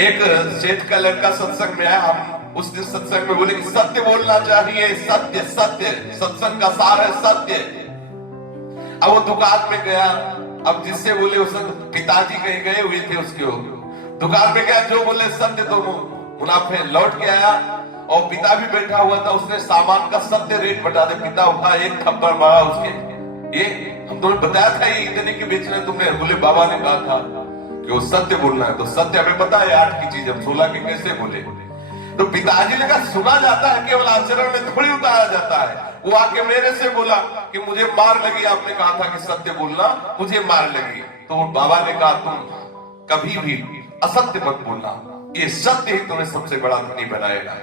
एक सेठ का लड़का सत्संग में आया, हम उस दिन सत्संग में बोले कि सत्य बोलना चाहिए, सत्य सत्य, सत्संग का सार है सत्य। अब वो दुकान में गया, अब जिससे बोले उस पिताजी कहीं गए हुए थे उसके, दुकान में गया, जो बोले सत्य तो मुनाफे, लौट के आया और पिता भी बैठा हुआ था, उसने सामान का सत्य रेट बता दे, पिता उठा एक थप्पड़ मारा उसके, ये हम तुम्हें बताया था ये इतने की बेचना है तुमने, बोले बाबा ने कहा था कि वो सत्य बोलना है, तो सत्य हमें पता है 8 की चीज, हम 16 की कैसे बोले। तो पिताजी ने कहा सुना जाता है, केवल आचरण में थोड़ी उतारा जाता है। वो आके मेरे से बोला कि मुझे मार लगी, आपने कहा था कि सत्य बोलना, मुझे मार लगी। तो बाबा ने कहा तुम कभी भी असत्य मत बोलना, ये सत्य ही तुम्हें सबसे बड़ा धनी बनाएगा।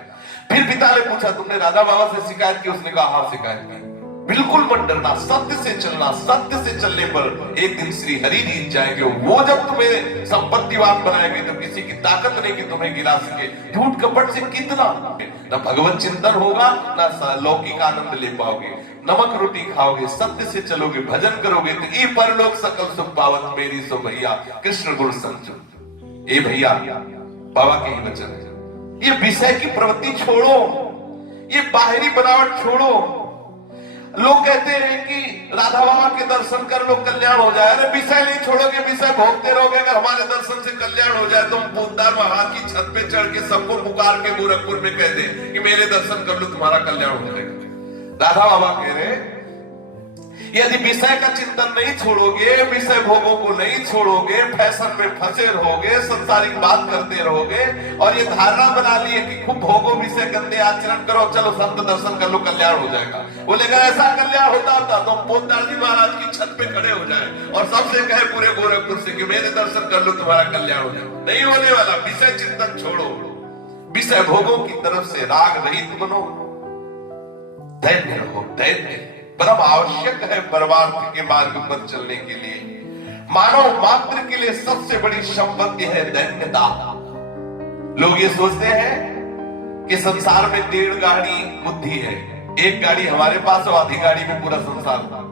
फिर पिता ने पूछा तुमने राधा बाबा से शिकायत की? उसने कहा हाँ शिकायत की। बिल्कुल मत डरना, सत्य से चलना, सत्य से चलने पर एक दिन श्री हरि जीत जाएंगे। वो जब तुम्हें संपत्तिवान बनाएंगे तो किसी की ताकत नहीं कि तुम्हें गिरा सके। झूठ कपट से कितना न भगवत चिंतन होगा, न लौकिक आनंद ले पाओगे। नमक रोटी खाओगे, सत्य से चलोगे, भजन करोगे तो ये परलोक सकल सुख पावत मेरी सो भैया कृष्ण गुरु संचु। ए भैया बाबा के ही वचन है। ये विषय की प्रवृत्ति छोड़ो, ये बाहरी बनावट छोड़ो। लोग कहते हैं कि राधा बाबा के दर्शन कर लो कल्याण हो जाए। अरे विषय नहीं छोड़ोगे, विषय भोगते रहोगे। अगर हमारे दर्शन से कल्याण हो जाए तो हम पोदार महाराज की छत पे चढ़ के सबको पुकार के गोरखपुर में कह दे कि मेरे दर्शन कर लो, तुम्हारा कल्याण हो जाएगा। राधा बाबा कह रहे यदि विषय का चिंतन नहीं छोड़ोगे, विषय भोगों को नहीं छोड़ोगे, फैशन में फंसे रहोगे, संसारिक बात करते रहोगे और ये धारणा बना ली है कि खूब भोगो, विषय गंदे आचरण करो, चलो संत दर्शन कर लो कल्याण हो जाएगा। बोले अगर ऐसा कल्याण होता तो पोदार जी महाराज की छत पे खड़े हो जाए और सबसे कहे पूरे गोरखपुर से कि मेरे दर्शन कर लो, तुम्हारा कल्याण हो जाए। नहीं होने वाला। विषय चिंतन छोड़ो, विषय भोगों की तरफ से राग रहित बनो, धैर्य रहो। धैर्य परम आवश्यक है परमार्थ के मार्ग पर चलने के लिए। मानव मात्र के लिए सबसे बड़ी संपत्ति है दैन्यता। लोग ये सोचते हैं कि संसार में 1.5 गाड़ी बुद्धि है, एक गाड़ी हमारे पास और आधी गाड़ी में पूरा संसार था।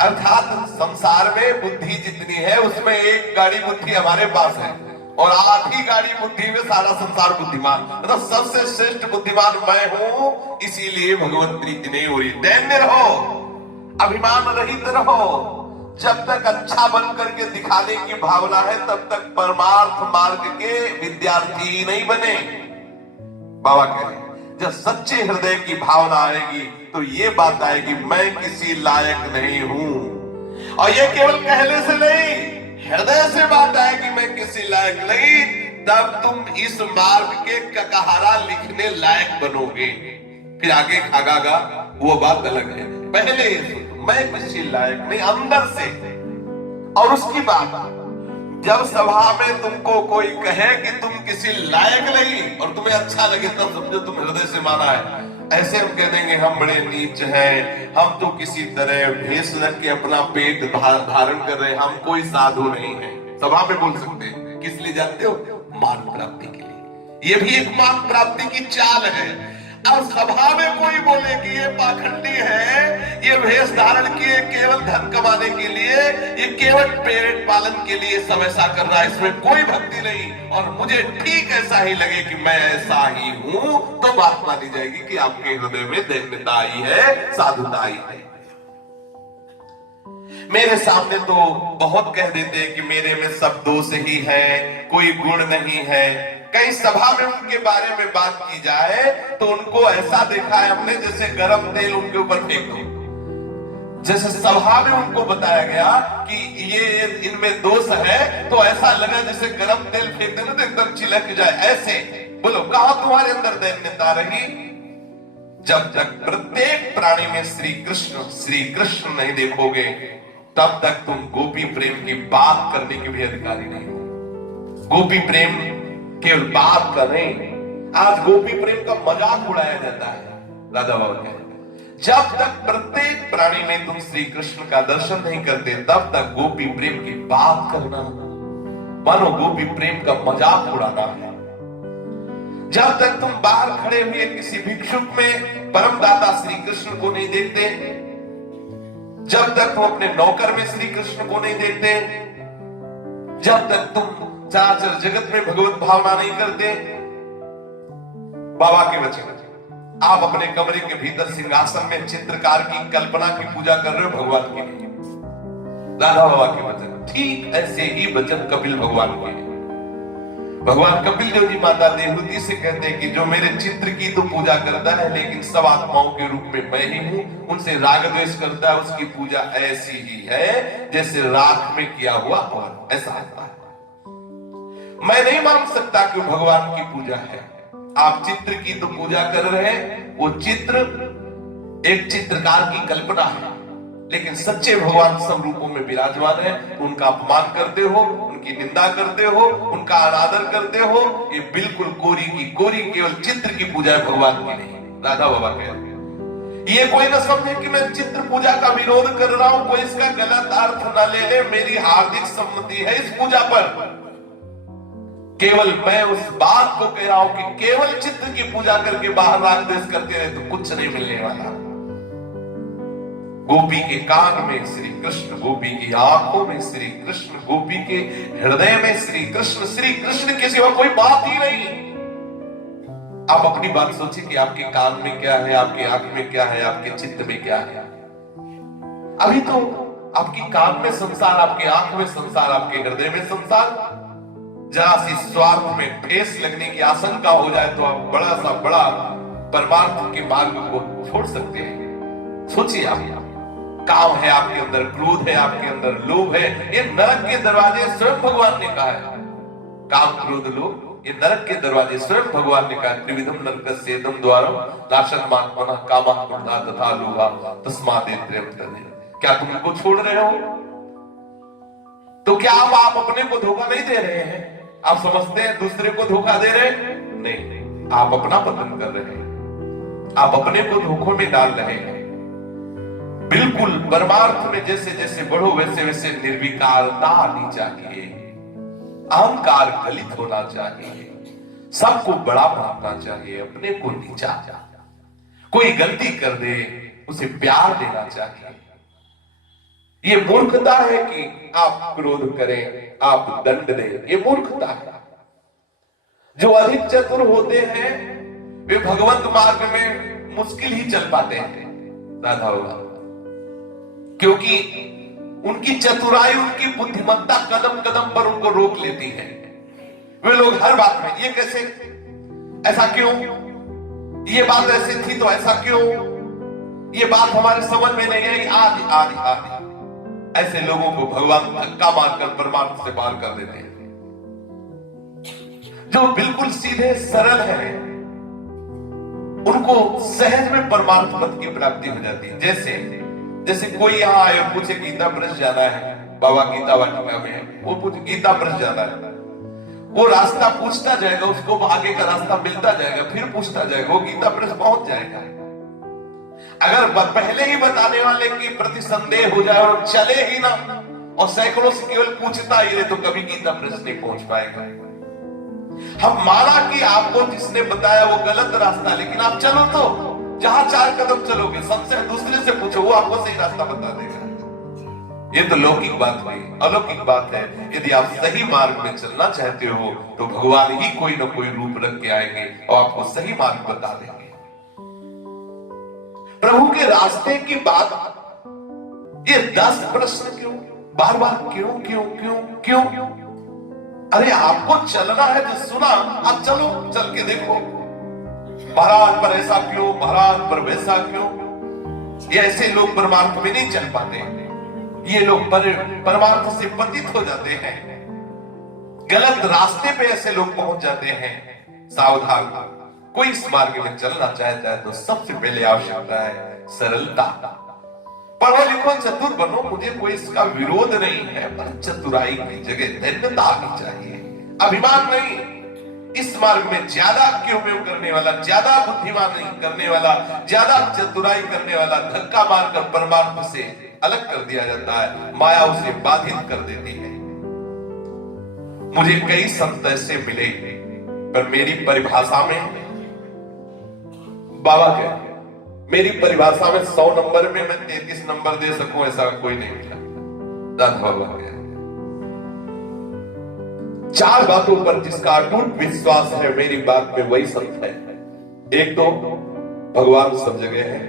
अर्थात संसार में बुद्धि जितनी है उसमें एक गाड़ी बुद्धि हमारे पास है और आधी गाड़ी बुद्धि में सारा संसार बुद्धिमान। मतलब सबसे श्रेष्ठ बुद्धिमान मैं हूं, इसीलिए भगवत प्रीति नहीं हो रही। दैन्य रहो, अभिमान रहित रहो। जब तक अच्छा बन करके दिखाने की भावना है तब तक परमार्थ मार्ग के विद्यार्थी नहीं बने। बाबा कह रहे जब सच्चे हृदय की भावना आएगी तो ये बात आएगी मैं किसी लायक नहीं हूं। और ये केवल कहने से नहीं, हृदय से बात आएगी मैं किसी लायक नहीं, तब तुम इस मार्ग के ककहारा लिखने लायक बनोगे। फिर आगे खागागा वो बात अलग है। पहले मैं किसी लायक नहीं अंदर से, और उसकी बात जब सभा में तुमको कोई कहे कि तुम किसी लायक नहीं और तुम्हें अच्छा लगे तब समझो तुम हृदय से माना है। ऐसे हम कह देंगे हम बड़े नीच हैं, हम तो किसी तरह भेष रख के अपना पेट धारण कर रहे हैं, हम कोई साधु नहीं है। सभा में बोल सकते हैं, किस लिए जानते हो? मान प्राप्ति के लिए। ये भी एक मान प्राप्ति की चाल है। और सभा में कोई बोले कि ये पाखंडी है, ये भेष धारण किए केवल धन कमाने के लिए, ये केवल पेट पालन के लिए सब ऐसा कर रहा है, इसमें कोई भक्ति नहीं और मुझे ठीक ऐसा ही लगे कि मैं ऐसा ही हूं, तो बात मानी जाएगी कि आपके हृदय में दैन्यता आई है, साधुता आई है। मेरे सामने तो बहुत कह देते हैं कि मेरे में सब दोष ही है, कोई गुण नहीं है। कई सभा में उनके बारे में बात की जाए तो उनको ऐसा देखा है हमने जैसे गरम तेल उनके ऊपर फेंक दो। जैसे सभा में उनको बताया गया कि ये इनमें दोष है तो ऐसा लगा जैसे गरम तेल फेंक देना तो एकदम चिलक जाए। ऐसे बोलो कहा तुम्हारे अंदर दैन्यता रही? जब तक प्रत्येक प्राणी में श्री कृष्ण नहीं देखोगे तब तक तुम गोपी प्रेम की बात करने के भी अधिकारी नहीं हो। गोपी प्रेम केवल बात कर रहे हैं। आज गोपी प्रेम का मजाक उड़ाया जाता है। राधा बाबा कहते जब तक प्रत्येक प्राणी में तुम श्री कृष्ण का दर्शन नहीं करते तब तक गोपी प्रेम की बात करना मानो गोपी प्रेम का मजाक उड़ाना है। जब तक तुम बाहर खड़े हुए किसी भिक्षुक में परम दाता श्री कृष्ण को नहीं देखते, जब तक तुम अपने नौकर में श्री कृष्ण को नहीं देखते, जब तक तुम चराचर जगत में भगवत भावना नहीं करते। बाबा के वचन, आप अपने कमरे के भीतर सिंहासन में चित्रकार की कल्पना की पूजा कर रहे हो, भगवान की नहीं। दादा बाबा के वचन ठीक ऐसे ही वचन कपिल भगवान के हैं। भगवान कपिल देव जी माता देवहूति से कहते हैं कि जो मेरे चित्र की तो पूजा करता है, लेकिन सब आत्माओं के रूप में मैं ही हूं, उनसे राग द्वेष करता है, उसकी पूजा ऐसी ही है जैसे राख में किया हुआ और ऐसा होता है। मैं नहीं मान सकता कि वो भगवान की पूजा है। आप चित्र की तो पूजा कर रहे हैं, वो चित्र एक चित्रकार की कल्पना है, लेकिन सच्चे भगवान सब रूपों में विराजमान है। उनका अपमान करते हो, उनकी निंदा करते हो, उनका अनादर करते हो, ये बिल्कुल कोरी की कोरी केवल चित्र की पूजा है, भगवान की नहीं। राधा बाबा कहते हैं ये कोई ना समझे कि मैं चित्र पूजा का विरोध कर रहा हूं, कोई इसका गलत अर्थ ना ले ले। मेरी हार्दिक सम्मति है इस पूजा पर। केवल मैं उस बात को कह रहा हूं कि केवल चित्र की पूजा करके बाहर राग द्वेष करते रहे तो कुछ नहीं मिलने वाला। गोपी के कान में श्री कृष्ण, गोपी की आंखों में श्री कृष्ण, गोपी के हृदय में श्री कृष्ण के सिवा कोई बात ही नहीं। आप अपनी बात सोचिए कि आपके कान में क्या है, आपकी आंख में क्या है, आपके चित्त में क्या है। अभी तो आपकी कान में संसार, आपकी आंख में संसार, आपके हृदय में संसार। जरा सी स्वार्थ में ठेस लगने की आशंका हो जाए तो आप बड़ा सा बड़ा परमार्थ के मार्ग को छोड़ सकते हैं। सोचिए, आप काम है आपके अंदर, क्रोध है आपके अंदर, लोभ है, ये नरक के दरवाजे स्वयं भगवान ने कहा है। काम, क्रोध, लोभ, ये नरक के दरवाजे स्वयं भगवान ने कहा है। त्रिविधम नरकस्येदम द्वारम नाशनम आत्मनः कामः क्रोधः तथा लोभः तस्मादेव तदेव। क्या तुम इनको छोड़ रहे हो? तो क्या आप अपने को धोखा नहीं दे रहे हैं? आप समझते हैं दूसरे को धोखा दे रहे हैं? नहीं, आप अपना पतन कर रहे हैं, आप अपने को धोखों में डाल रहे हैं। बिल्कुल परमार्थ में जैसे जैसे बढ़ो वैसे वैसे निर्विकारता आनी चाहिए, अहंकार गलित होना चाहिए, सबको बड़ा मानना चाहिए, अपने को नीचा। कोई गलती कर दे उसे प्यार देना चाहिए। ये मूर्खता है कि आप क्रोध करें, आप दंड दें, ये मूर्खता है। जो अधिक चतुर होते हैं वे भगवत मार्ग में मुश्किल ही चल पाते हैं। राधा होगा, क्योंकि उनकी चतुराई, उनकी बुद्धिमत्ता कदम कदम पर उनको रोक लेती है। वे लोग हर बात में ये कैसे, ऐसा क्यों, ये बात ऐसी थी तो ऐसा क्यों, ये बात हमारे समझ में नहीं आई, आदि आदि आदि। ऐसे लोगों को भगवान धक्का मारकर परमार्थ से बाहर कर देते हैं। जो बिल्कुल सीधे सरल हैं उनको सहज में परमार्थ पद की प्राप्ति हो जाती है। जैसे कोई यहां आए और पूछे गीता ब्रज जाना है, बाबा गीता वाटिका में है, वो पूछे गीता ब्रज जाना है, वो रास्ता पूछता जाएगा, उसको आगे का रास्ता मिलता जाएगा, फिर पूछता जाएगा, वो गीता ब्रज पहुंच जाएगा। अगर पहले ही बताने वाले की प्रति संदेह हो जाए और चले ही ना और सैकड़ों से केवल पूछता ही रहे तो कभी गीता ब्रज नहीं पहुंच पाएगा। हम माना कि आपको जिसने बताया वो गलत रास्ता, लेकिन आप चलो तो जहां 4 कदम चलोगे संशय दूसरे से पूछो, वो आपको सही रास्ता बता देगा। ये तो लौकिक बात हुई। अलौकिक बात है, यदि आप सही मार्ग में चलना चाहते हो तो भगवान ही कोई ना कोई रूप रख के आएंगे और आपको सही मार्ग बता देंगे। प्रभु के रास्ते की बात, ये 10 प्रश्न क्यों, बार बार क्यों क्यों क्यों क्यों? अरे आपको चलना है तो सुना, आप चलो, चल के देखो। महाराज पर ऐसा क्यों, महाराज पर वैसा क्यों? ये ऐसे लोग परमार्थ में नहीं चल पाते। ये लोग परमार्थ से पतित हो जाते हैं, गलत रास्ते पे ऐसे लोग पहुंच जाते हैं। सावधान, कोई इस मार्ग में चलना चाहता है तो सबसे पहले आवश्यकता है सरलता। पढ़ो लिखो चतुर बनो, मुझे कोई इसका विरोध नहीं है, पर चतुराई की जगह धन्यता आनी चाहिए, अभिमान नहीं। इस मार्ग में ज्यादा क्यों करने वाला, ज्यादा बुद्धिमान नहीं करने वाला, ज्यादा चतुराई करने वाला धक्का मारकर परमार्थ से अलग कर दिया जाता है, माया उसे बाधित कर देती है। मुझे कई संत ऐसे मिले, पर मेरी परिभाषा में बाबा कहते, मेरी परिभाषा में 100 नंबर में मैं 33 नंबर दे सकूं ऐसा कोई नहीं मिला। दादा बाबा कहते चार बातों पर जिसका अटूट विश्वास है मेरी बात में, वही संत है। एक तो भगवान सब जगह है,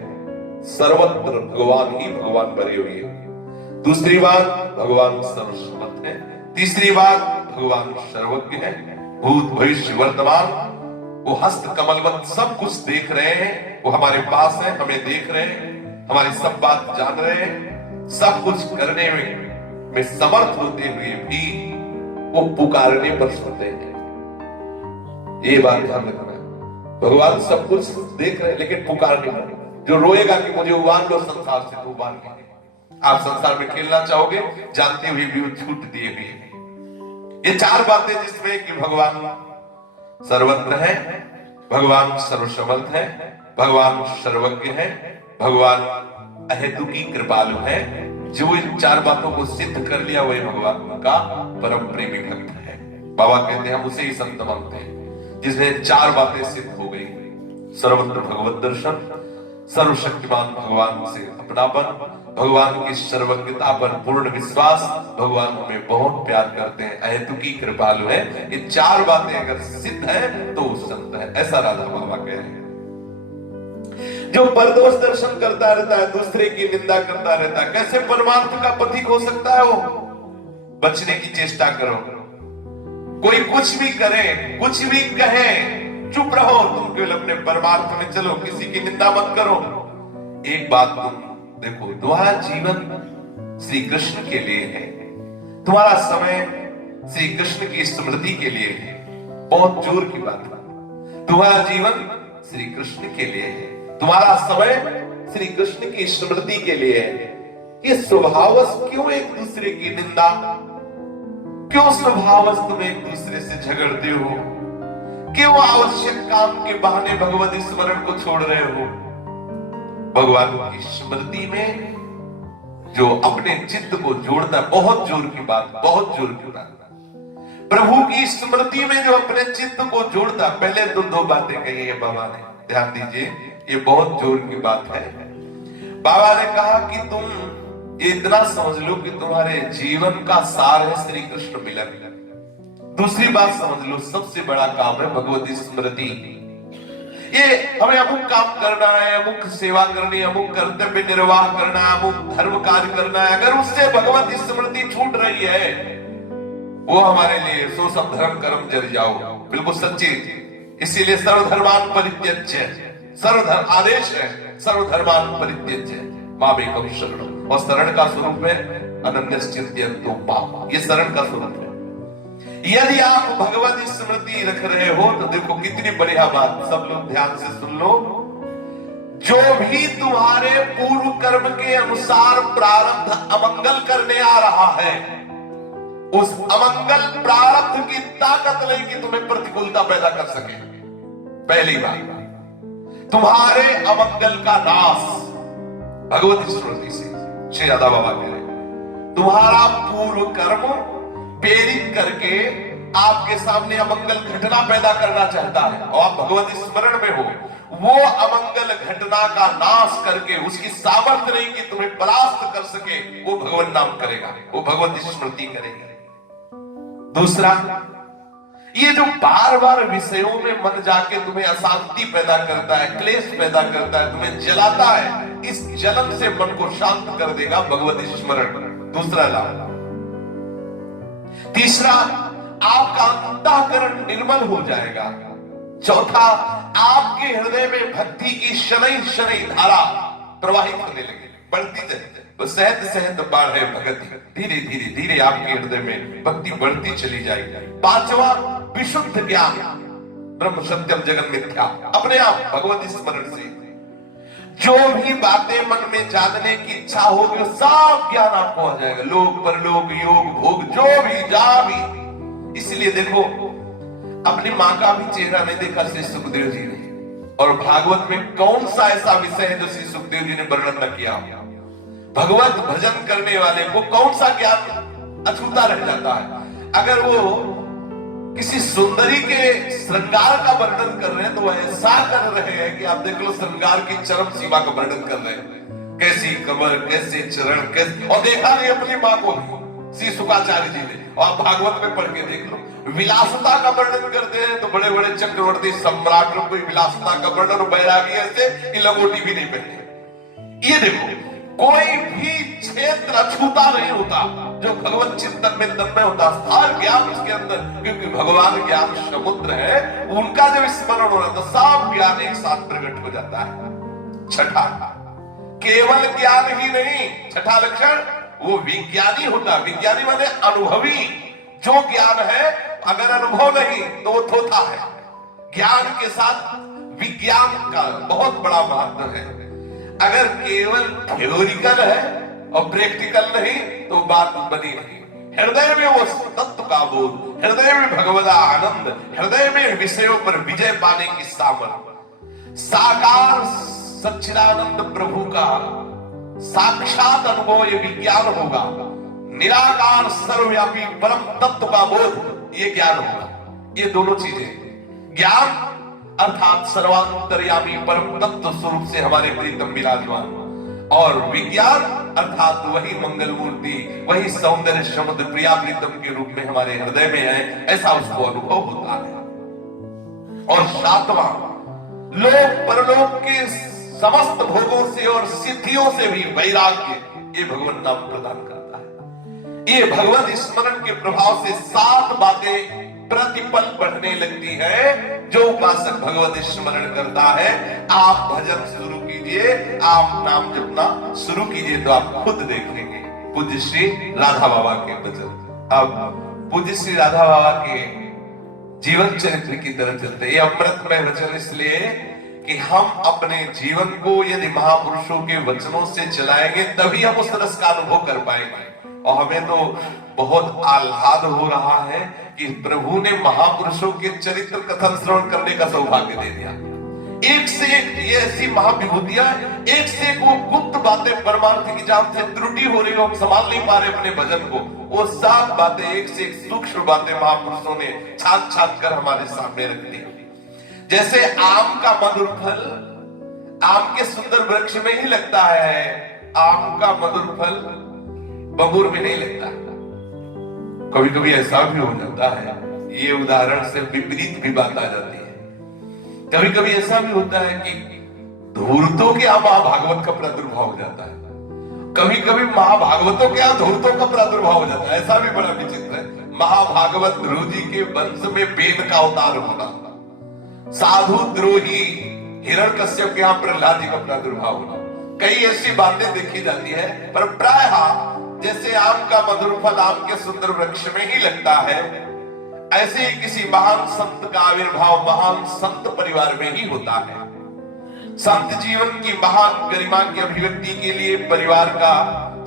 सर्वत्र भगवान ही भगवान भरे हुए हैं। दूसरी बात, भगवान सर्वसम्मत है। तीसरी बात, भगवान सर्वज्ञ है, भूत भविष्य वर्तमान वो हस्त कमलवत सब कुछ देख रहे हैं। वो हमारे पास है, हमें देख रहे हैं, हमारी सब बात जान रहे हैं। सब कुछ करने में समर्थ होते हुए भी वो पुकारने पर सुनते हैं। ये बात ध्यान रखना है। भगवान सब कुछ देख रहे हैं लेकिन पुकारने पर, जो रोएगा कि मुझे उबार लो संसार से, तो उबार के आप संसार में खेलना चाहोगे, जानते हुए भी वो छूट दिए हुए। ये चार बातें जिसमें कि भगवान सर्वत्र है, भगवान सर्वसमर्थ है, भगवान सर्वज्ञ है, भगवान अहेतुकी कृपालु है। जो इन चार बातों को सिद्ध कर लिया वही भगवान का परम प्रेमी भक्त है। बाबा कहते हैं हम उसे ही संत मानते हैं जिसने चार बातें सिद्ध हो गई। सर्वत्र भगवत दर्शन, सर्वशक्तिमान भगवान से अपनापन, भगवान की सर्वज्ञता पर पूर्ण विश्वास, भगवान हमें बहुत प्यार करते हैं, अहेतुकी कृपालु है। ये चार बातें अगर सिद्ध है तो संत है, ऐसा राधा बाबा कह रहे हैं। जो परदोष दर्शन करता रहता है, दूसरे की निंदा करता रहता है, कैसे परमार्थ का पथिक हो सकता है वो? बचने की चेष्टा करो। कोई कुछ भी करे, कुछ भी कहे, चुप रहो, तुम केवल अपने परमार्थ में चलो, किसी की निंदा मत करो। एक बात तुम देखो, तुम्हारा जीवन श्री कृष्ण के लिए है, तुम्हारा समय श्री कृष्ण की स्मृति के लिए है। बहुत जोर की बात है, तुम्हारा जीवन श्री कृष्ण के लिए है, तुम्हारा समय श्री कृष्ण की स्मृति के लिए है। ये स्वभावश क्यों एक दूसरे की निंदा, क्यों स्वभावश तुम एक दूसरे से झगड़ते हो, क्यों आवश्यक काम के बहाने भगवत स्मरण को छोड़ रहे हो? भगवान की स्मृति में जो अपने चित्त को जोड़ता, बहुत जोर की बात, बहुत जोर की बात। प्रभु की स्मृति में जो अपने चित्त को जोड़ता, पहले तो दो बातें कही है बाबा ने, ध्यान दीजिए, ये बहुत जोर की बात है। बाबा ने कहा कि तुम ये इतना समझ लो कि तुम्हारे जीवन का सार है श्री कृष्ण मिलन। दूसरी बात समझ लो, सबसे बड़ा काम है भगवती स्मृति। ये हमें अमुक काम करना है, अमुक सेवा करनी है, अमुक कर्तव्य निर्वाह करना है, अमुक धर्म कार्य करना है, अगर उससे भगवत स्मृति छूट रही है, वो हमारे लिए सो सब धर्म कर्म जर जाओ, बिल्कुल सच्ची। इसीलिए सर्वधर्मान परित्यज्य, सर्वधर्म आदेश है, सर्वधर्मान परित्यज्य मामेकं शरणं। और शरण का स्वरूप है अनन्यश्चिन्तयन्तो माम्, ये शरण का स्वरूप है। यदि आप भगवत स्मृति रख रहे हो तो देखो कितनी बढ़िया बात, सब लोग ध्यान से सुन लो। जो भी तुम्हारे पूर्व कर्म के अनुसार प्रारब्ध अमंगल करने आ रहा है, उस अमंगल प्रारब्ध की ताकत नहीं कि तुम्हें प्रतिकूलता पैदा कर सके। पहली बात, तुम्हारे अमंगल का नाश भगवत स्मृति से। श्री राधा बाबा कह रहे तुम्हारा पूर्व कर्म प्रेरित करके आपके सामने अमंगल घटना पैदा करना चाहता है और आप भगवत स्मरण में हो, वो अमंगल घटना का नाश करके उसकी सामर्थ्य नहीं कि तुम्हें परास्त कर सके, वो भगवत नाम करेगा, वो भगवत स्मृति करेगा। दूसरा, ये जो बार बार विषयों में मन जाके तुम्हें अशांति पैदा करता है, क्लेश पैदा करता है, तुम्हें जलाता है, इस जलन से मन को शांत कर देगा भगवत स्मरण। दूसरा लाभ। तीसरा, आपका अंतःकरण निर्मल हो जाएगा। चौथा, आपके हृदय में भक्ति की शनई शनई धारा प्रवाहित होने लगे, बढ़ती जाए, तो सहत सहत बाढ़े भगति, धीरे धीरे धीरे आपके हृदय में भक्ति बढ़ती चली जाएगी। पांचवा, विशुद्ध ज्ञान, ब्रह्म सत्यम जगन मिथ्या, अपने आप भगवत स्मरण से जो भी बातें मन में जानने की इच्छा होगी सब ज्ञान आपको आ जाएगा। लोक परलोक योग भोग जो भी जा भी। इसलिए देखो, अपनी मां का भी चेहरा नहीं देखा श्री सुखदेव जी ने, और भागवत में कौन सा ऐसा विषय है जो श्री सुखदेव जी ने वर्णन न किया? भगवत भजन करने वाले को कौन सा ज्ञान अछूता रह जाता है? अगर वो किसी सुंदरी के श्रृंगार का वर्णन कर रहे हैं तो वह ऐसा कर रहे हैं कि आप देख लो श्रृंगार की चरम सीमा का वर्णन कर रहे हैं, कैसी कमर, कैसे चरण, कैसे, और देखा नहीं अपनी मां को, श्री शुकाचार्य जी ने, और भागवत में पढ़ के देख लो, विलासता का वर्णन करते हैं तो बड़े बड़े चक्रवर्ती सम्राटों को विलासता का वर्णन, बैरागी ऐसे कि लंगोटी भी नहीं पहने। ये देखो, कोई भी क्षेत्र अछूता नहीं होता जो भगवत चिंतन में तन्मय होता, हर ज्ञान उसके अंदर, क्योंकि भगवान ज्ञान समुद्र है, उनका जब स्मरण हो रहा तो सब ज्ञान एक साथ प्रकट हो जाता है। छठा, केवल ज्ञान ही नहीं, छठा लक्षण वो विज्ञानी होता। विज्ञानी माने अनुभवी। जो ज्ञान है अगर अनुभव नहीं तो वो थोथा है। ज्ञान के साथ विज्ञान का बहुत बड़ा महत्व है। अगर केवल थ्योरिकल है और प्रैक्टिकल नहीं तो बात बनी नहीं। हृदय में वो तत्व का बोध, हृदय में भगवदा आनंद, हृदय में विषयों पर विजय पाने की सामर्थ्य, साकार सच्चिदानंद प्रभु का साक्षात अनुभव ये विज्ञान होगा। निराकार सर्वव्यापी परम तत्व का बोध ये ज्ञान होगा। ये दोनों चीजें, ज्ञान अर्थात सर्वांतर्यामी परम तत्व स्वरूप से हमारे प्रीतम विराजमान, और विज्ञान अर्थात वही मंगल मूर्ति, वही सौंदर्य समुद्र प्रिया प्रीतम के रूप में हमारे हृदय में है, ऐसा उसको अनुभव होता है। और सातवां, लोक परलोक के समस्त भोगों से और सिद्धियों से भी वैराग्य ये भगवान नाम प्रदान करता है। ये भगवत स्मरण के प्रभाव से 7 बातें प्रतिपल बढ़ने लगती है। जो उपासक भगवत स्मरण करता है, आप भजन शुरू कीजिए, आप नाम जपना शुरू कीजिए तो आप खुद देखेंगे। पूज्य श्री राधा बाबा के भजन। अब पूज्य श्री राधा बाबा के जीवन चरित्र की तरफ चलते हैं। ये अमृतमय वचन इसलिए कि हम अपने जीवन को यदि महापुरुषों के वचनों से चलाएंगे तभी हम उस रस का अनुभव कर पाएंगे। और हमें तो बहुत आह्लाद हो रहा है कि प्रभु ने महापुरुषों के चरित्र कथन श्रवण करने का सौभाग्य दे दिया। एक से एक ये ऐसी महाविभूतियां, एक से एक वो गुप्त बातें परमार्थ की जहां से त्रुटि हो रही हो, हम संभाल नहीं पा रहे अपने भजन को, वो 7 बातें, एक से एक सूक्ष्म बातें महापुरुषों ने छाट छाट कर हमारे सामने रख दी। जैसे आम का मधुर फल आम के सुंदर वृक्ष में ही लगता है, आम का मधुर फल बबूर में नहीं लगता। कभी कभी ऐसा भी हो जाता है, ये उदाहरण से विपरीत भी बात आ जाती है। कभी कभी ऐसा भी होता है कि धूर्तों के यहाँ महाभागवत का प्रादुर्भाव हो जाता है, कभी कभी महाभागवतों के यहाँ धूर्तों का प्रादुर्भाव हो जाता है। ऐसा भी बड़ा विचित्र है। महाभागवत ध्रुव जी के वंश में वेद का अवतार होना, साधु द्रोही हिरण्यकश्यप के यहाँ प्रहलाद जी का प्रादुर्भाव होना, कई ऐसी बातें देखी जाती है। पर प्रायः जैसे आम का मधुर फल आम के सुंदर वृक्ष में ही लगता है, ऐसे ही किसी महान संत का आविर्भाव महान संत परिवार में ही होता है। संत जीवन की महान गरिमा की अभिव्यक्ति के लिए परिवार का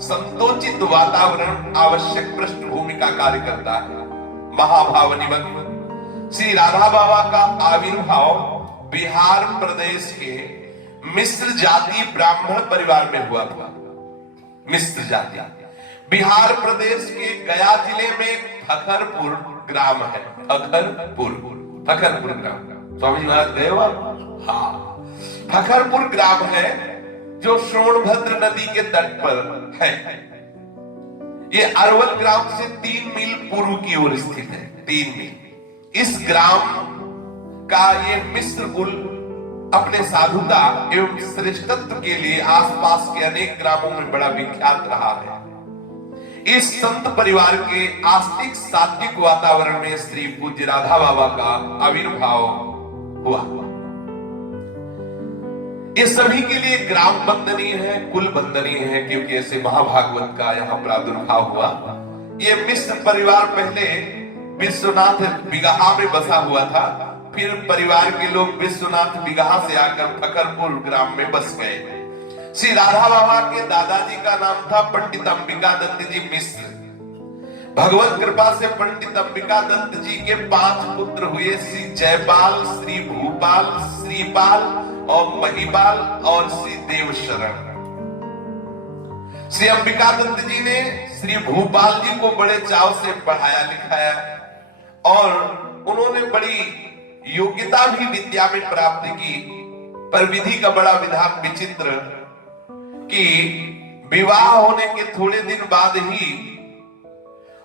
संतोचित वातावरण आवश्यक पृष्ठभूमि का कार्य करता है। महाभाव निमग्न श्री राधा बाबा का आविर्भाव बिहार प्रदेश के मिश्र जाति ब्राह्मण परिवार में हुआ था। मिश्र जाति बिहार प्रदेश के गया जिले में फखरपुर ग्राम है। फखरपुर ग्राम स्वामी महाराज गए वहां? हाँ, फखरपुर ग्राम है जो सोनभद्र नदी के तट पर है। ये अरवल ग्राम से 3 मील पूर्व की ओर स्थित है। 3 मील। इस ग्राम का ये मिश्र कुल अपने साधुता एवं श्रेष्ठत्व के लिए आसपास के अनेक ग्रामों में बड़ा विख्यात रहा है। इस संत परिवार के आस्तिक सात्विक वातावरण में श्री पूज्य राधा बाबा का आविर्भाव हुआ। ये सभी के लिए ग्राम वंदनीय है, कुल वंदनीय है, क्योंकि ऐसे महाभागवत का यहाँ प्रादुर्भाव हुआ। ये मिश्र परिवार पहले विश्वनाथ बिगहा में बसा हुआ था, फिर परिवार के लोग विश्वनाथ बिगहा से आकर फखरपुर ग्राम में बस गए। श्री राधा बाबा के दादाजी का नाम था पंडित अंबिका दत्त जी मिश्र। भगवत कृपा से पंडित अंबिका दत्त जी के 5 पुत्र हुए, श्री जयपाल, श्री भूपाल, श्रीपाल और महिपाल और श्री देवशरण। श्री अंबिका दत्त जी ने श्री भूपाल जी को बड़े चाव से पढ़ाया लिखाया और उन्होंने बड़ी योग्यता भी विद्या में प्राप्त की। पर विधि का बड़ा विधान विचित्र कि विवाह होने के थोड़े दिन बाद ही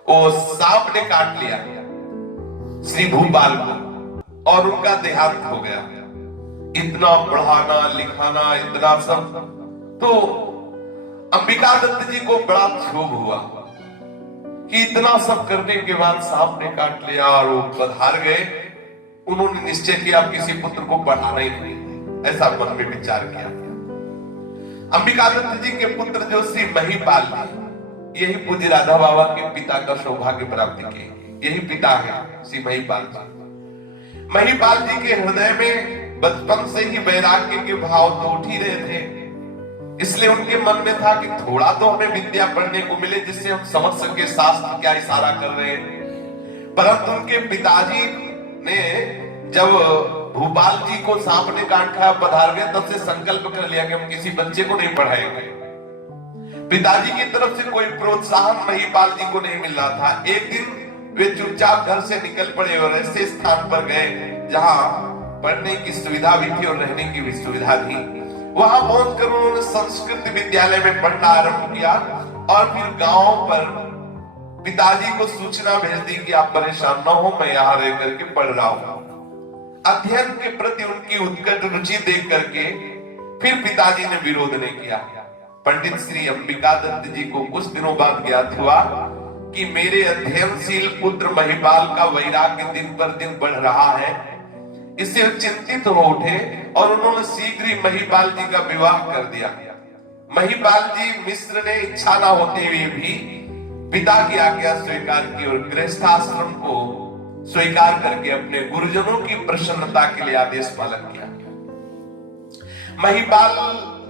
वो सांप ने काट लिया श्री भूपाल को और उनका देहांत हो गया। इतना पढ़ाना लिखाना इतना सब, तो अंबिका दत्त जी को बड़ा क्षोभ हुआ कि इतना सब करने के बाद सांप ने काट लिया और वो पधार गए। उन्होंने निश्चय किया किसी पुत्र को पढ़ाना ही नहीं, ऐसा मन में विचार किया। अंबिका दत्त जी के पुत्र जो श्री महिपाल जी, यही पूज्य राधा बाबा के पिता का सौभाग्य प्राप्ति के यही पिता है श्री महिपाल जी। महिपाल जी के हृदय में बचपन से ही वैराग्य के भाव तो उठ ही रहे थे, इसलिए उनके मन में था कि थोड़ा तो हमें विद्या पढ़ने को मिले जिससे हम समझ सके शास्त्र क्या इशारा कर रहे हैं। परंतु उनके पिताजी ने जब भूपाल जी को सांप ने काट खाया पधार गए, तब से संकल्प कर लिया कि हम किसी बच्चे को नहीं पढ़ाएंगे। पिताजी की तरफ से कोई प्रोत्साहन महिपाल जी को नहीं मिल रहा था। एक दिन वे चुपचाप घर से निकल पड़े और ऐसे स्थान पर गए जहां पढ़ने की सुविधा भी थी और रहने की भी सुविधा थी। वहां पहुंचकर उन्होंने संस्कृत विद्यालय में पढ़ना आरंभ किया और फिर गांव पर पिताजी को सूचना भेज दी कि आप परेशान न हो, मैं यहाँ रह करके पढ़ रहा हूं। अध्ययन के प्रति उनकी उत्कट रुचि देख करके फिर पिताजी ने विरोध नहीं किया। पंडित श्री अंबिका दत्त जी को कुछ दिनों बाद ज्ञात हुआ कि मेरे अध्ययनशील पुत्र महिपाल का वैराग्य दिन पर दिन बढ़ रहा है। इससे चिंतित हो उठे और उन्होंने शीघ्र ही महिपाल जी का विवाह कर दिया। महिपाल जी मिश्र ने इच्छा न होते हुए भी पिता की आज्ञा स्वीकार की और गृहस्थाश्रम को स्वीकार करके अपने गुरुजनों की प्रसन्नता के लिए आदेश पालन किया। महिपाल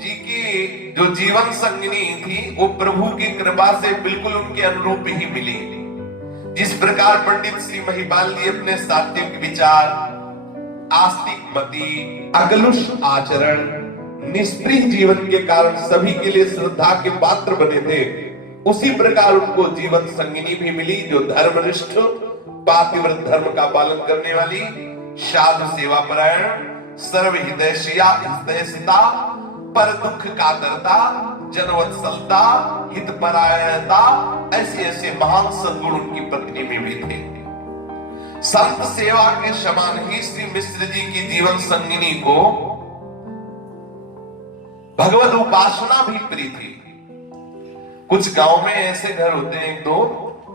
जी की जो जीवन संगिनी थी वो प्रभु की कृपा से बिल्कुल उनके अनुरूप ही मिली। जिस प्रकार पंडित श्री महिपाल जी अपने सात्विक विचार, आस्तिक मति, अकलुष आचरण, निष्प्रिय जीवन के कारण सभी के लिए श्रद्धा के पात्र बने थे, उसी प्रकार उनको जीवन संगिनी भी मिली जो धर्मनिष्ठ, पातिव्रत धर्म का पालन करने वाली, साधु सेवा परायण, सर्व हितैषिता, पर दुख कातरता, जनवत्सलता, हित परायणता, ऐसे ऐसे महान सद्गुण उनकी पत्नी में भी थे। संत सेवा के समान ही श्री मिश्र जी की जीवन संगिनी को भगवत उपासना भी प्रिय थी। कुछ गांव में ऐसे घर होते हैं एक दो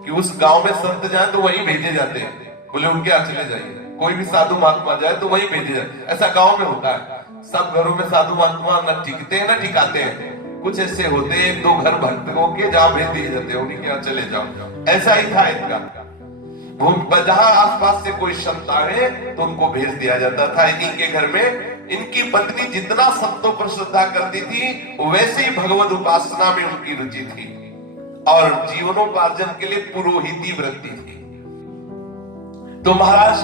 कि उस गांव में संत जाए तो वहीं भेजे जाते हैं, बोले उनके यहाँ चले जाइए। कोई भी साधु महात्मा जाए तो वहीं भेजे जाते, ऐसा गांव में होता है। सब घरों में साधु महात्मा न टिकते हैं न टिकाते हैं। कुछ ऐसे होते हैं एक दो घर भक्तों के जहां भेज दिए जाते हैं, उन्हीं के यहाँ चले जाओ। ऐसा ही था इनका। जहां आसपास से कोई संत आए तो उनको भेज दिया जाता था। इन्हीं के घर में इनकी पत्नी जितना संतों पर श्रद्धा करती थी वैसे ही भगवत उपासना में उनकी रुचि थी और जीवनोपार्जन के लिए पुरोहिती वृत्ति थी। तो महाराज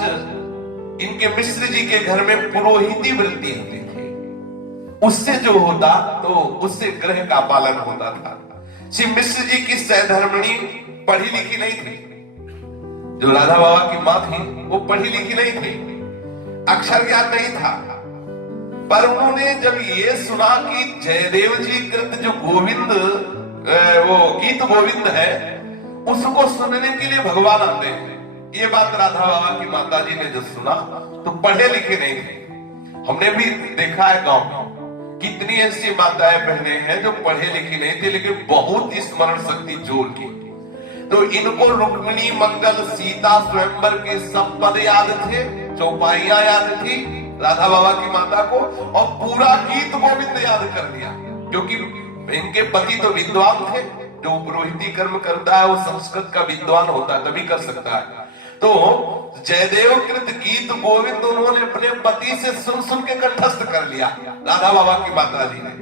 इनके मिश्र जी के घर में पुरोहिती वृत्ति होती थी। उससे जो होता तो उससे ग्रह का पालन होता था। श्री मिश्र जी की सहधर्मिणी पढ़ी लिखी नहीं थी। जो राधा बाबा की मां थी वो पढ़ी लिखी नहीं थी, अक्षर ज्ञान नहीं था। पर उन्होंने जब ये सुना कि जयदेव जी कृत जो गोविंद, वो गीत गोविंद है, उसको सुनने के लिए भगवान आते हैं, ये बात राधा बाबा की माता जी ने जब सुना तो पढ़े लिखे नहीं थे। हमने भी देखा है गांव में कितनी ऐसी माताएं बहनें हैं जो पढ़े लिखी नहीं थी लेकिन बहुत स्मरण शक्ति जोर की। तो इनको रुक्मिणी, मंगल, सीता, स्वयंवर के सब पद याद थे, चौपाइयां याद थी राधा बाबा की माता को, और पूरा गीत गोविंद याद कर दिया। क्योंकि इनके पति तो विद्वान थे, जो पुरोहिती कर्म करता है वो संस्कृत का विद्वान होता है तभी कर सकता है। तो जयदेव कृत गीत गोविंद उन्होंने अपने पति से सुन सुन के कंठस्थ कर लिया राधा बाबा की माता जी ने,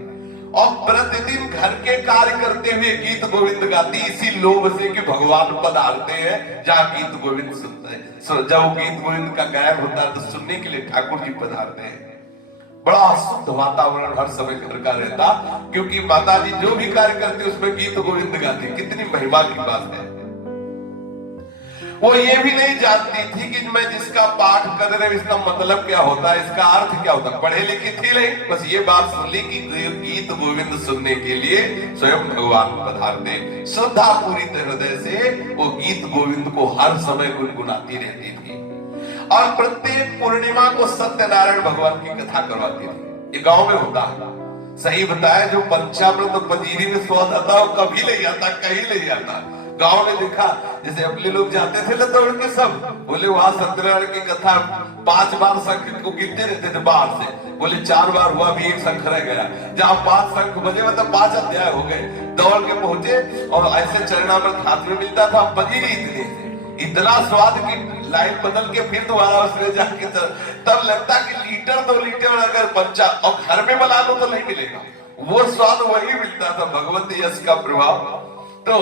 और प्रतिदिन घर के कार्य करते हुए गीत गोविंद गाती, इसी लोभ से कि भगवान पधारते हैं जहां गीत गोविंद सुनते हैं। जब गीत गोविंद का गायन होता है तो सुनने के लिए ठाकुर जी पधारते हैं। बड़ा शुद्ध वातावरण हर समय घर का रहता, क्योंकि माता जी जो भी कार्य करते उसमें गीत गोविंद गाती। कितनी महिमा की बात है। वो ये भी नहीं जानती थी कि मैं जिसका पाठ कर रहे इसका मतलब क्या होता है, इसका अर्थ क्या होता है। पढ़े लिखी थी नहीं, बस ये बात सुन ली कि गीत गोविंद सुनने के लिए स्वयं भगवान पधारते। श्रद्धा पूरी हृदय से वो गीत गोविंद को हर समय गुनगुनाती रहती थी और प्रत्येक पूर्णिमा को सत्यनारायण भगवान की कथा करवाती थी। ये गांव में होता है, सही बताया, जो पंचामृत पंजीरी में स्वाद आता वो कभी ले जाता, कहीं ले जाता। गांव में देखा, जैसे अपने लोग जाते थे ना दौड़ के, सब बोले वहां सत्यनारायण की कथा 5 बार शंख को गिनते रहते थे बाहर से, बोले 4 बार हुआ, भी एक शंख रह गया। जहां 5 शंख बजे मतलब 5 अध्याय हो गए, दौड़ के पहुंचे और ऐसे चरणामृत हाथ में मिलता था, पंजीरी इतना स्वाद की लाइन बदल के फिर दोबारा उसमें जाके तब लगता कि लीटर 2 लीटर अगर पंचा और घर में बना लो तो नहीं मिलेगा, वो स्वाद वही मिलता था, भगवती यश का प्रभाव। तो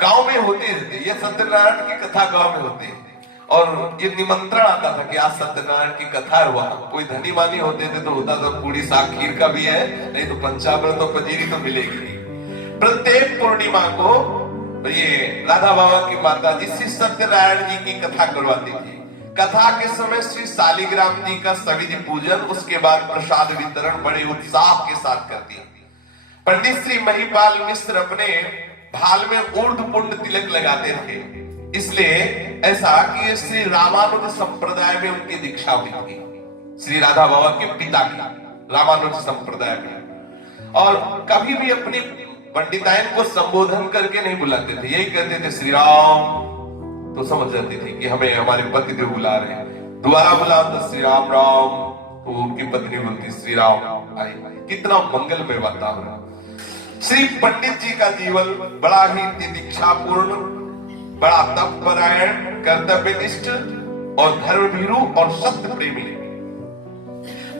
गांव में होते रहते, ये सत्यनारायण की कथा गांव में होती है और ये निमंत्रण आता था कि आज सत्यनारायण की कथा है। वहां कोई धनी मानी होते थे तो होता था पूरी साग खीर का भी है, नहीं तो पंचामृत तो पंजीरी तो मिलेगी। प्रत्येक पूर्णिमा को ये राधा बाबा की माता जी श्री सत्यनारायण जी की कथा करवाती थी। कथा के समय श्री शालिग्राम जी का सविधि पूजन, उसके बाद प्रसाद वितरण बड़े उत्साह के साथ करती। पंडित श्री महिपाल मिश्र अपने भाल में ऊर्ध पुंड तिलक लगाते थे, इसलिए ऐसा कि श्री रामानुज संप्रदाय में उनकी दीक्षा हुई थी, श्री राधा बाबा के पिता की रामानुज संप्रदाय में। और कभी भी अपनी पंडिताइन को संबोधन करके नहीं बुलाते थे, यही कहते थे श्री राम, तो समझ जाती थी कि हमें हमारे पति देव बुला रहे हैं। दोबारा बुलाओ तो श्री राम राम, तो उनकी पत्नी बोलती श्री राम आई। कितना मंगलमय वातावरण। श्री पंडित जी का जीवन बड़ा ही दीक्षापूर्ण, बड़ा तपपरायण, कर्तव्यनिष्ठ और धर्मभीरू और सत्य प्रेमी।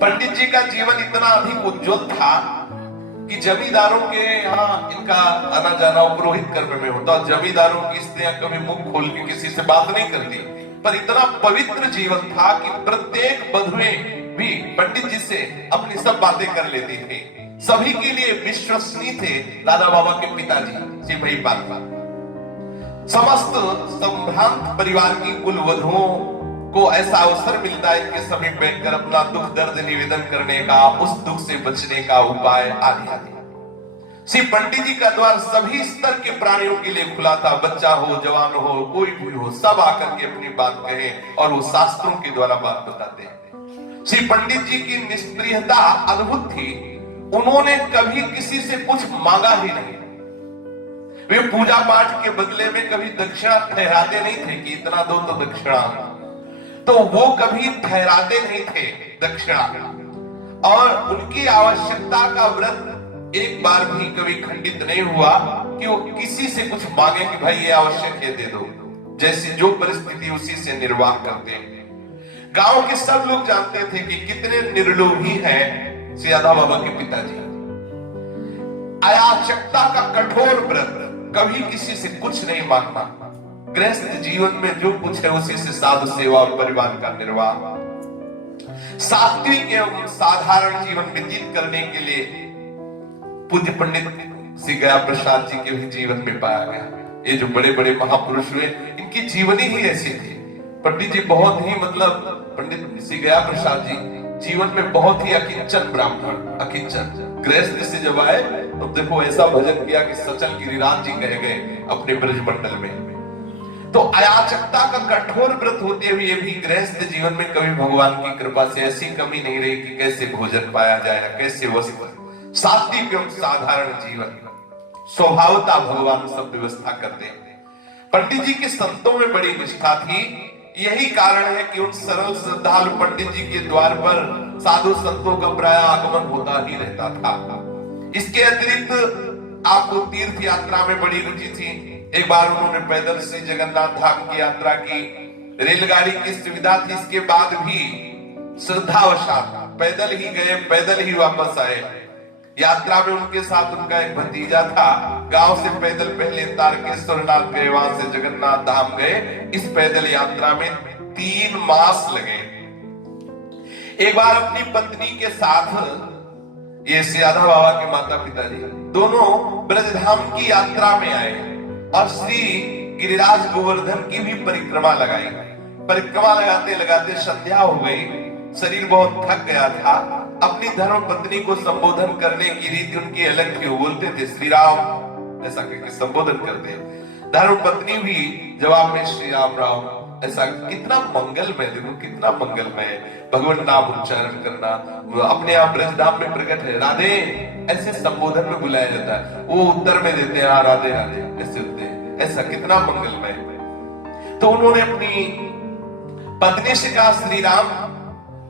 पंडित जी का जीवन इतना अधिक उज्जवल था कि जमींदारों के यहाँ इनका आना जाना पुरोहित कर्म में होता, और जमींदारों की स्त्रियां कभी मुख खोल के किसी से बात नहीं करती, पर इतना पवित्र जीवन था कि प्रत्येक बधुएं भी पंडित जी से अपनी सब बातें कर लेती थी। सभी के लिए विश्वसनीय थे राधा बाबा के पिताजी श्री महिपाल। समस्त संभ्रांत परिवार की कुल वधुओं को ऐसा अवसर मिलता है इनके समीप बैठकर अपना दुख दर्द निवेदन करने का, उस दुख से बचने का उपाय आदि आदि। श्री पंडित जी का द्वार सभी स्तर के प्राणियों के लिए खुला था, बच्चा हो, जवान हो, कोई भी हो, सब आकर के अपनी बात कहे और वो शास्त्रों के द्वारा बात बताते हैं। श्री पंडित जी की निष्प्रियता अद्भुत थी, उन्होंने कभी किसी से कुछ मांगा ही नहीं। वे पूजा पाठ के बदले में कभी दक्षिणा ठहराते नहीं थे कि इतना दो तो दक्षिणा, तो वो कभी ठहराते नहीं थे दक्षिणा। और उनकी आवश्यकता का व्रत एक बार भी कभी खंडित नहीं हुआ कि वो किसी से कुछ मांगे कि भाई ये आवश्यक है दे दो, जैसी जो परिस्थिति उसी से निर्वाह करते हैं। गांव के सब लोग जानते थे कि कितने निर्लोभी हैं श्री राधा बाबा के पिताजी। अयाचकता का कठोर व्रत, कभी किसी से कुछ नहीं मांगना, गृहस्थ जीवन में जो कुछ है उसी से साधु सेवा और परिवार का निर्वाह, सात्विक एवं साधारण जीवन व्यतीत करने के लिए पूज्य पंडित श्री गया प्रसाद जी के भी जीवन में पाया गया। ये जो बड़े बड़े महापुरुष हुए इनकी जीवनी ही ऐसी थी। पंडित जी बहुत ही पंडित श्री गया प्रसाद जी जीवन में बहुत ही अकिंचन ब्राह्मण, अकिंचन गृहस्थ से जब आए तो देखो ऐसा भजन किया कि सचल गिरिराज जी कहे गए अपने ब्रज मंडल में। तो अयाचकता का कठोर व्रत होते हुए भी गृहस्थ जीवन में कभी भगवान की कृपा से ऐसी कमी नहीं रही कि कैसे भोजन पाया जाए, कैसे वस्त्र, सात्विक एवं साधारण जीवन, स्वभावता भगवान सब व्यवस्था करते हैं। पंडित जी के संतों में बड़ी निष्ठा थी, यही कारण है कि उन सरल श्रद्धालु पंडित जी के द्वार पर साधु संतों का प्राय आगमन होता ही रहता था। इसके अतिरिक्त आपको तीर्थ यात्रा में बड़ी रुचि थी। एक बार उन्होंने पैदल श्री जगन्नाथ धाम की यात्रा की, रेलगाड़ी की सुविधा थी, इसके बाद भी श्रद्धावशात पैदल ही गए, पैदल ही वापस आए। यात्रा में उनके साथ उनका एक भतीजा था, गांव से पैदल पहले तारकेश्वरनाथ गए, वहां से जगन्नाथ धाम गए। इस पैदल यात्रा में 3 मास लगे। एक बार अपनी पत्नी के साथ ये श्री राधा बाबा के माता पिता जी दोनों ब्रजधाम की यात्रा में आए और श्री गिरिराज गोवर्धन की भी परिक्रमा लगाई। परिक्रमा लगाते लगाते संध्या हो गई, शरीर बहुत थक गया था। अपनी धर्म पत्नी को संबोधन करने की रीति उनकी अलग थी। वो बोलते थे श्री राम, ऐसा करके संबोधन करते। धर्म पत्नी भी जवाब में श्री राम राम, ऐसा। कितना मंगलमय, देखो कितना मंगलमय भगवान नाम उच्चारण करना, अपने आप ब्रजधाम में प्रकट है। राधे ऐसे संबोधन में बुलाया जाता है, वो उत्तर में देते हैं राधे राधे, ऐसे होते हैं। ऐसा कितना मंगलमय। तो उन्होंने अपनी पत्नी से कहा श्री राम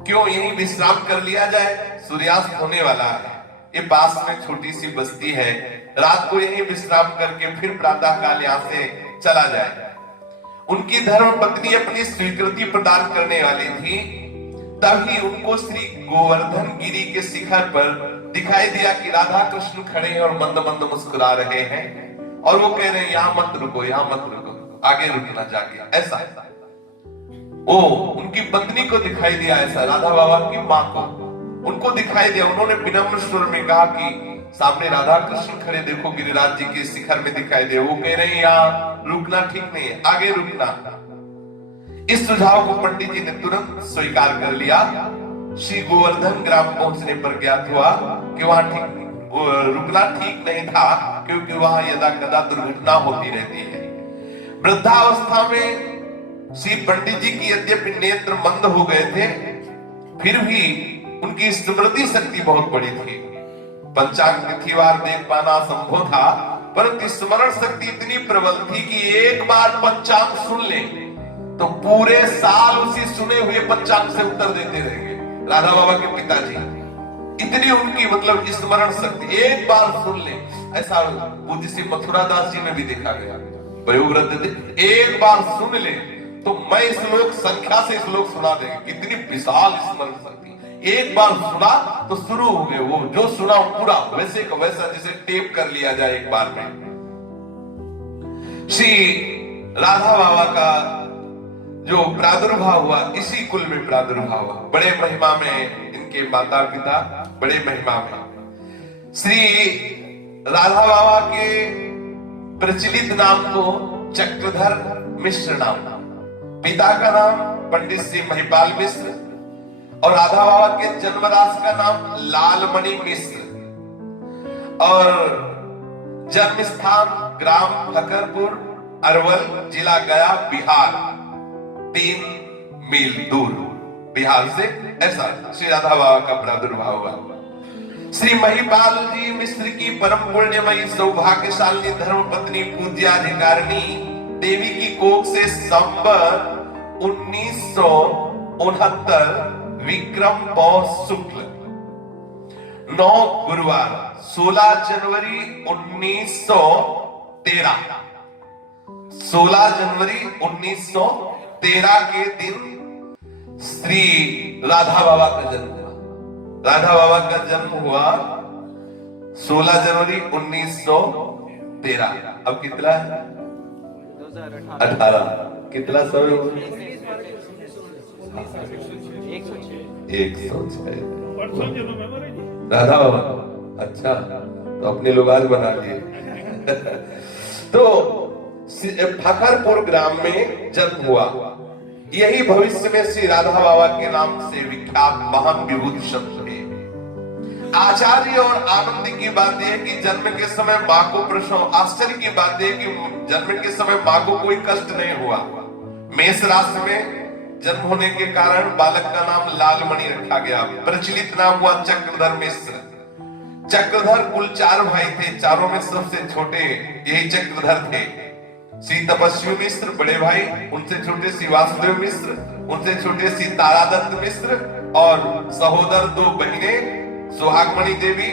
क्यों यहीं विश्राम कर लिया जाए, सूर्यास्त होने वाला है। ये पास में छोटी सी बस्ती है, रात को यहीं विश्राम करके फिर प्रातः काल यहाँ से चला जाए। उनकी धर्म पत्नी अपनी स्वीकृति प्रदान करने वाली थी। तभी उनको श्री गोवर्धन गिरी के शिखर पर दिखाई दिया कि राधा कृष्ण खड़े हैं और मंद मंद मुस्कुरा रहे हैं, और वो कह रहे हैं यहाँ मत रुको, यहाँ मत रुको, आगे रुकना जाके। ऐसा वो उनकी पत्नी को दिखाई दिया, ऐसा राधा बाबा की माँ को उनको दिखाई दिया। उन्होंने विनम्र स्वर में कहा कि सामने राधा कृष्ण खड़े देखो, गिरिराज जी के शिखर में दिखाई दे। वो कह रहे हैं यहाँ रुकना ठीक नहीं है, आगे रुकना। इस सुझाव को पंडित जी ने तुरंत स्वीकार कर लिया। श्री गोवर्धन ग्राम पहुंचने पर ज्ञात हुआ कि वहां रुकना ठीक नहीं था, क्योंकि वहां यदा कदा दुर्घटना होती रहती है। वृद्धावस्था में श्री पंडित जी की यद्यपि नेत्र मंद हो गए थे, फिर भी उनकी स्मृति शक्ति बहुत बड़ी थी। पंचांग तिथिवार देख पाना संभव था, परंतु स्मरण शक्ति इतनी प्रबल थी कि एक बार पंचांग सुन ले तो पूरे साल उसी सुने हुए पंचांग से उत्तर देते रहेंगे। राधा बाबा के पिताजी, इतनी उनकी मतलब स्मरण शक्ति, एक बार सुन ले। ऐसा पूज्य श्री मथुरा दास जी में भी देखा गया। वयोवृद्ध एक बार सुन ले तो मैं श्लोक संख्या से श्लोक सुना देंगे, कितनी विशाल स्मरण शक्ति। एक बार सुना तो शुरू हो गए, वो जो सुना पूरा वैसे का वैसा, जैसे टेप कर लिया जाए एक बार में। श्री राधा बाबा का जो प्रादुर्भाव हुआ, इसी कुल में प्रादुर्भाव हुआ। बड़े महिमा में इनके माता पिता, बड़े महिमा में। श्री राधा बाबा के प्रचलित नाम तो चक्रधर मिश्र नाम, पिता का नाम पंडित श्री महिपाल मिश्र, और राधा बाबा के जन्मराशि का नाम लालमणि मिश्र, और जन्म स्थान ग्राम फकरपुर, अरवल, जिला गया, बिहार, 3 मील दूर बिहार से। ऐसा श्री राधा बाबा का प्रादुर्भाव हुआ। श्री महिपाल जी मिश्र की परम पुण्यमयी सौभाग्यशाली धर्म पत्नी पूज्याधिकारिणी देवी की कोख से संवत 1969 विक्रम पौष शुक्ल 9 गुरुवार 16 जनवरी 1913 16 जनवरी 1913 के दिन श्री राधा बाबा का जन्म हुआ। राधा बाबा का जन्म हुआ 16 जनवरी 1913। अब कितना है? 18। कितना समय हुआ? 106। राधा बाबा, अच्छा तो अपने लोग आज बना लिए। तो फकरपुर ग्राम में जन्म हुआ। यही भविष्य में श्री राधा बाबा के नाम से विख्यात महान विभूति संत थे। आचार्य और आनंद की बात यह कि जन्म के समय मां को प्रसव, आश्चर्य की बात यह कि जन्म के समय मां को कोई कष्ट नहीं हुआ। मेष राशि में जन्म होने के कारण बालक का नाम लालमणि रखा गया। प्रचलित नाम हुआ चक्रधर मिश्र। चक्रधर कुल 4 भाई थे, चारों में सबसे छोटे यही चक्रधर थे। श्री तपस्वी मिश्र बड़े भाई, उनसे छोटे श्री वासुदेव मिश्र, उनसे छोटे श्री तारादत्त मिश्र, और सहोदर 2 बहनें सुहागमणि देवी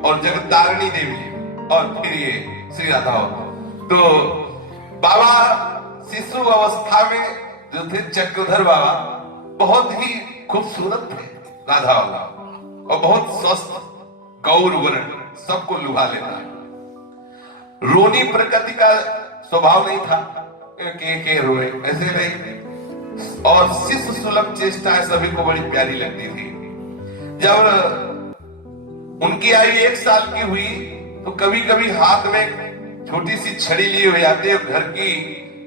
और जगतारिणी देवी, और फिर ये श्री राधा। तो बाबा शिशु अवस्था में जो थे चक्रधर बाबा बहुत ही खूबसूरत थे राधा बाबा, और बहुत स्वस्थ गौर वर्ण, सबको लुभा लेता है। रोनी प्रकृति का स्वभाव नहीं था के रोए ऐसे नहीं, और शिशु सुलभ चेष्टाएं सभी को बड़ी प्यारी लगती थी। जब उनकी आयु 1 साल की हुई तो कभी कभी हाथ में छोटी सी छड़ी लिए हुए आते, घर की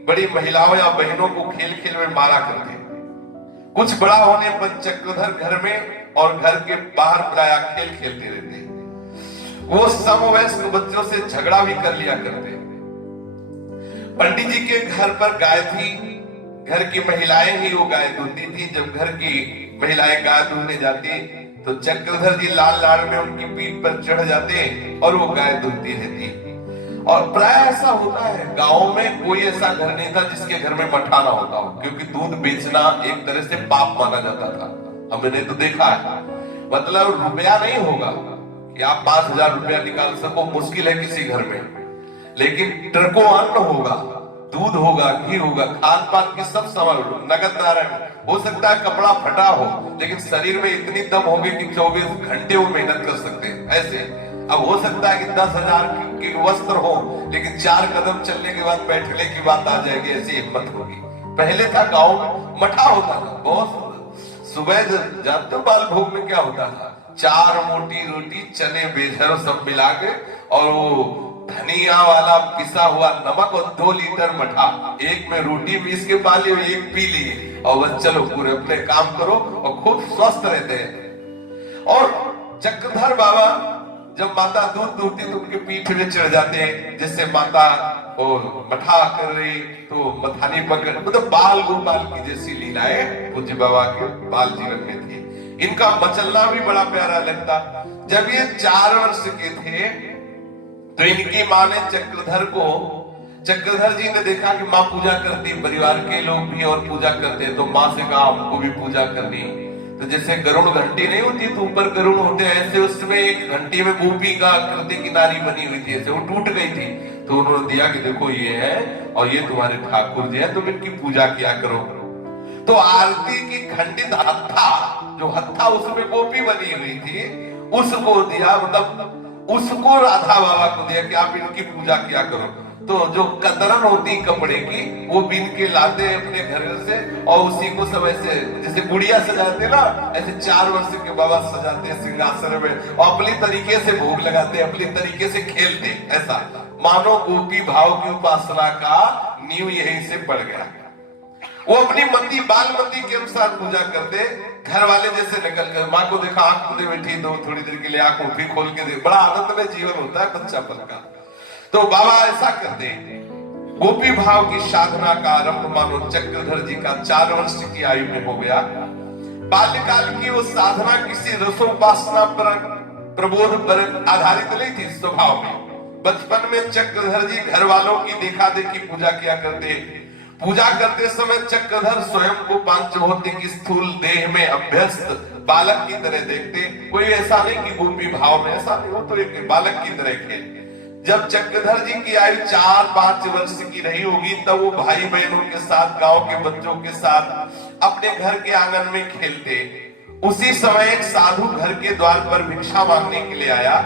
बड़ी महिलाओं या बहनों को खेल खेल में मारा करते। कुछ बड़ा होने पर चक्रधर घर में और घर के बाहर प्राय खेल खेलते रहते। वो समवयस्क बच्चों से झगड़ा भी कर लिया करते। पंडित जी के घर पर गाय थी, घर की महिलाएं ही वो गाय दूधती थी। जब घर की महिलाएं गाय दूधने जाती तो चक्रधर जी लाल लाड़ में उनकी पीठ पर चढ़ जाते और वो गाय दूधती रहती। और प्राय ऐसा होता है, गांव में कोई ऐसा घर नहीं था जिसके घर में मठा ना होता हो, क्योंकि दूध बेचना एक तरह से पाप माना जाता था। हमने तो देखा है, मतलब रुपया नहीं होगा कि आप 5,000 रुपया निकाल सको, मुश्किल है किसी घर में, लेकिन ट्रकों अन्न होगा, दूध होगा, घी होगा, खान पान की सब सामान, नगद नारायण। हो सकता है कपड़ा फटा हो, लेकिन शरीर में इतनी दम होगी कि 24 घंटे वो मेहनत कर सकते हैं। ऐसे अब हो सकता है कि 10,000 के वस्त्र हो, लेकिन 4 कदम चलने के बाद बैठने की बात आ जाएगी, ऐसी हिम्मत होगी। पहले था गांव में मठा होता था, बहुत सुबह जानते हो बाल भोग में क्या होता था, 4 मोटी रोटी, चने बेझर सब मिला के, और वो धनिया वाला पिसा हुआ नमक और 2 लीटर मठा, एक में रोटी पीस के पा ली, एक पी ली, और बस चलो पूरे अपने काम करो और खूब स्वस्थ रहते हैं। और चक्रधर बाबा जब माता दूध दूहती तो उनके पीठ में चढ़ जाते हैं, जिससे माता मठा कर रही तो मथानी पकड़, मतलब बाल गोपाल की जैसी लीलाएं पूज्य बाबा के बाल जीवन में थी। इनका मचलना भी बड़ा प्यारा लगता। जब ये 4 वर्ष के थे तो इनकी माँ ने चक्रधर जी ने देखा कि माँ पूजा करती, परिवार के लोग भी और पूजा करते, तो माँ से कहा हमको भी पूजा करनी। तो जैसे गरुड़ घंटी नहीं होती तो ऊपर गरुड़ होते, ऐसे उसमें एक घंटी में गोपी का आकृति की नारी बनी हुई थी, ऐसे वो टूट गई थी। तो उन्होंने दिया कि देखो ये है और ये तुम्हारे ठाकुर जी है, तुम इनकी पूजा किया करो। तो आरती की खंडित हत्था, जो हत्था उसमें गोपी बनी हुई थी, उसको दिया, मतलब उसको राधा बाबा को दिया कि आप इनकी पूजा किया करो। तो जो कतरन होती कपड़े की, वो बीन के लाते अपने घर से, और उसी को सब ऐसे जैसे गुड़िया सजाते ना, ऐसे 4 वर्ष के बाबा सजाते सिंहासन में, और अपनी तरीके से भोग लगाते, अपनी तरीके से खेलते, ऐसा मानो गोपी भाव की उपासना का नींव यहीं से पड़ गया। वो अपनी मति बालमती के अनुसार पूजा करते। घर वाले जैसे निकल कर, माँ को देखा आंख खुले बैठी, दो थोड़ी देर के लिए आंख भी खोल के दे, बड़ा आनंद में जीवन होता है बच्चापन का। तो बाबा ऐसा करते। गोपी भाव की साधना का आरंभ मानो चक्रधर जी का 4 वर्ष की आयु में हो गया। बाल्यकाल की वो साधना किसी रसोपासना पर प्रबोध पर आधारित नहीं थी स्वभाव में। बचपन में चक्रधर जी घर वालों की देखा देखी पूजा किया करते। पूजा करते समय चक्रधर स्वयं को पांचभौतिक स्थूल देह में अभ्यस्त बालक की तरह देखते। कोई ऐसा नहीं कि गोपी भाव में, ऐसा नहीं, वो तो एक बालक की तरह खेलते। जब चक्रधर जी की आयु 4-5 वर्ष की रही होगी, तब वो भाई बहनों के साथ, गांव के बच्चों के साथ अपने घर के आंगन में खेलते। उसी समय एक साधु घर के द्वार पर भिक्षा मांगने के लिए आया।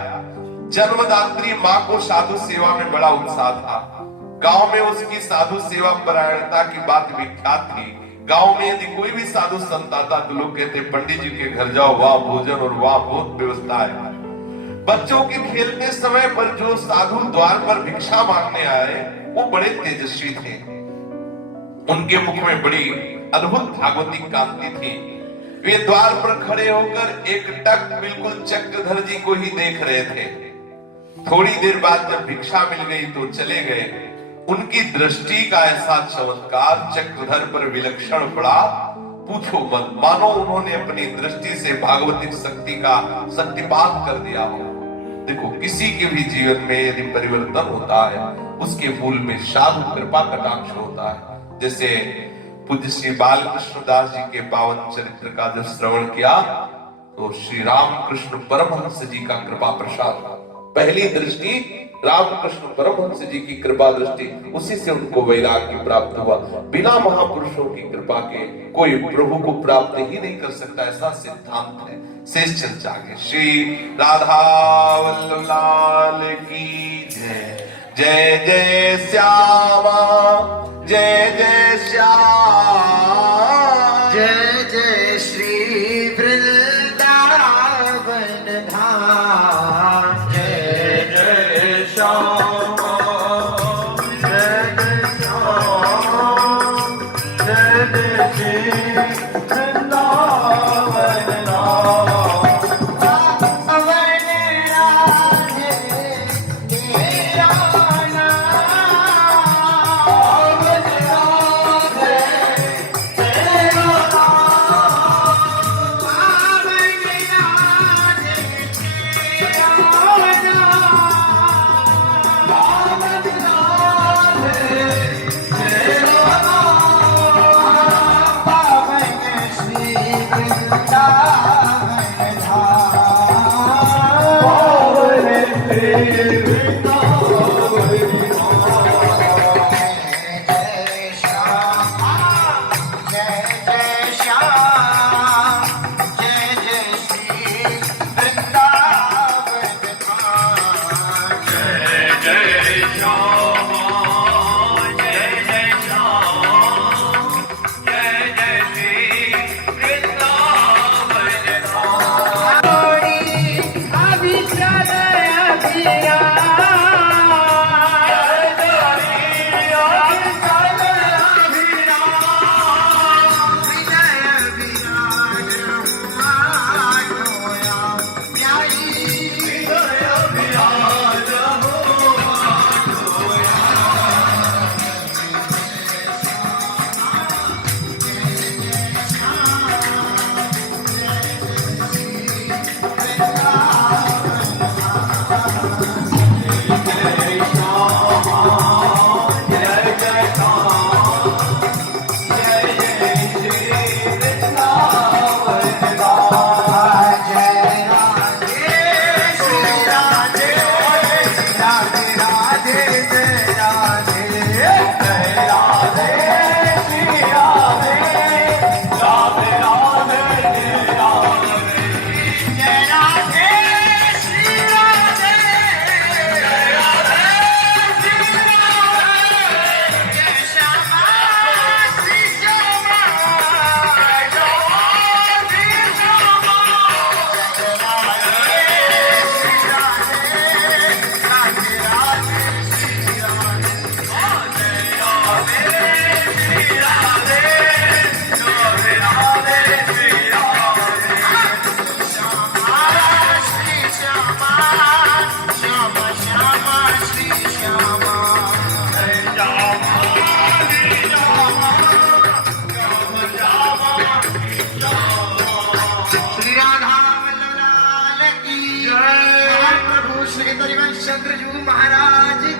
जन्मदात्री माँ को साधु सेवा में बड़ा उत्साह था। गांव में उसकी साधु सेवा परायणता की बात विख्यात थी। गांव में यदि कोई भी साधु संत आता तो लोग कहते पंडित जी के घर जाओ, वहां भोजन और वहां बहुत व्यवस्था है। बच्चों के खेलते समय पर जो साधु द्वार पर भिक्षा मांगने आए वो बड़े तेजस्वी थे। उनके मुख में बड़ी अद्भुत भागवतिक कांति थी। वे द्वार पर खड़े होकर एकटक बिल्कुल चक्रधर जी को ही देख रहे थे। थोड़ी देर बाद जब भिक्षा मिल गई तो चले गए। उनकी दृष्टि का ऐसा चमत्कार चक्रधर पर विलक्षण पड़ा, पूछो मत। मानो उन्होंने अपनी दृष्टि से भागवतिक शक्ति का शक्तिपात कर दिया हो। देखो, किसी के भी जीवन में यदि परिवर्तन होता है, उसके मूल में साधु कृपा कटाक्ष होता है। जैसे पूज्य श्री बालकृष्ण दास जी के पावन चरित्र का जब श्रवण किया तो श्री रामकृष्ण परमहंस जी का कृपा प्रसाद, पहली दृष्टि रामकृष्ण परमहंस जी की कृपा दृष्टि, उसी से उनको वैराग्य प्राप्त हुआ। बिना महापुरुषों की कृपा के कोई प्रभु को प्राप्त ही नहीं कर सकता, ऐसा सिद्धांत है। शेष चर्चा के श्री राधा वल्लभ लाल की जय। जय जय श्यामा, जय जय श्याम, जय जय श्री वृंदावन धाम। जय जय श्याम, जय जय श्याम, शंकरजू महाराज